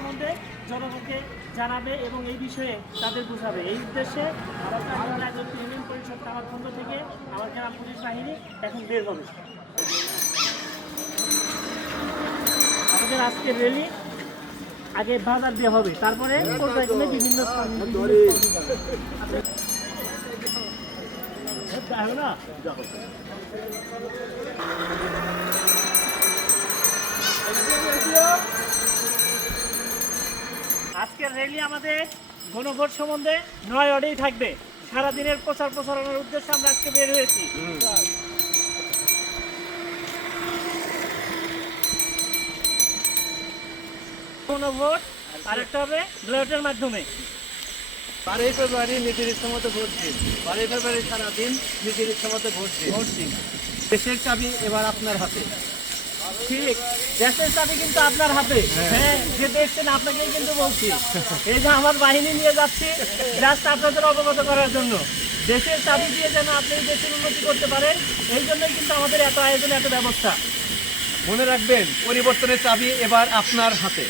সম্বন্ধে জনগণকে জানাবে এবং এই বিষয়ে তাদের বোঝাবে। এই উদ্দেশ্যে আমার রাজস্ব ইউনিয়ন পরিষদ কামারখন্দ থেকে আমার গ্রাম পুলিশ বাহিনী এখন বের হবে। আমাদের আজকের র্যালি আগে বাজার দিয়ে হবে, তারপরে পর্যায়ক্রমে বিভিন্ন আজকের র্যালি আমাদের গণভোট সম্বন্ধে 9 ওয়ার্ডেই থাকবে। সারাদিনের প্রচারণার উদ্দেশ্যে আমরা আজকে বের হয়েছি। গণভোট আরেকটা হবে ব্যালটের মাধ্যমে। 12 ফেব্রুয়ারি নিজের ইচ্ছা মতো ভোট দিন। 12 ফেব্রুয়ারি সারাদিন নিজের ইচ্ছা মতো ভোট দিন। দেশের চাবি এবার আপনার হাতে। ঠিক, দেশের চাবি কিন্তু আপনার হাতে। হ্যাঁ, যে দেখছেন আপনাকেই কিন্তু বলছি। এই যে আমার বাহিনী নিয়ে যাচ্ছি জাস্ট আপনাদের অবগত করার জন্য। দেশের চাবি দিয়ে যেন আপনি দেশের উন্নতি করতে পারেন, এই জন্যই কিন্তু আমাদের এত আয়োজন, এত ব্যবস্থা। মনে রাখবেন, পরিবর্তনের চাবি এবার আপনার হাতে।